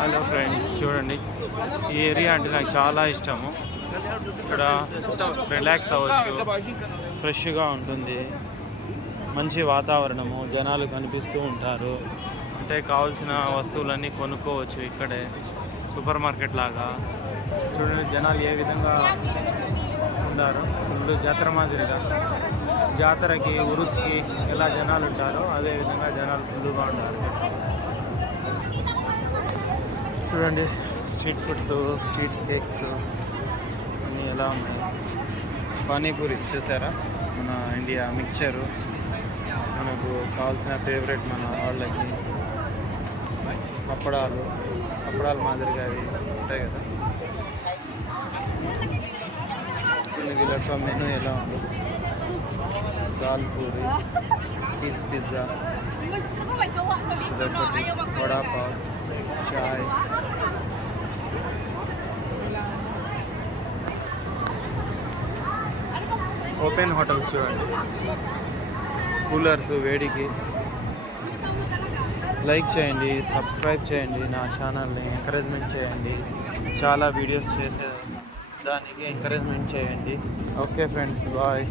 Hello friends, చూడండి ఈ area అంటే నాకు చాలా ఇష్టము. ఇక్కడ రిలాక్స్ అవ్వచ్చు, ఫ్రెష్గా ఉంటుంది, మంచి వాతావరణము, జనాలు కనిపిస్తూ ఉంటారు. అంటే కావాల్సిన వస్తువులన్నీ కొనుక్కోవచ్చు ఇక్కడే, సూపర్ మార్కెట్ లాగా. చూడండి జనాలు ఏ విధంగా ఉంటారు, ఫుల్ జాతర మాదిరిగా. జాతరకి ఉరుసుకి ఎలా జనాలు ఉంటారో అదేవిధంగా జనాలు ఫుల్గా ఉంటారు. చూడండి స్ట్రీట్ ఫుడ్స్, స్ట్రీట్ కేక్స్ అన్నీ ఎలా ఉన్నాయి. పానీపూరి చూసారా, మన ఇండియా మిక్చరు, మనకు కావాల్సిన ఫేవరెట్ మన వాళ్ళకి. అప్పడాలు మాదిరిగా అవి ఉంటాయి కదా. వీళ్ళ యొక్క మెనూ ఎలా ఉంది. దాల్ పూరి, చీజ్ పిజ్జా, వడాపావ్, చాయ్. ఓపెన్ హోటల్స్ చూడండి, కూలర్స్ వేడికి. లైక్ చేయండి, సబ్స్క్రైబ్ చేయండి, నా ఛానల్ని ఎంకరేజ్మెంట్ చేయండి. చాలా వీడియోస్ చేసే దానికి ఎంకరేజ్మెంట్ చేయండి. Okay friends, bye.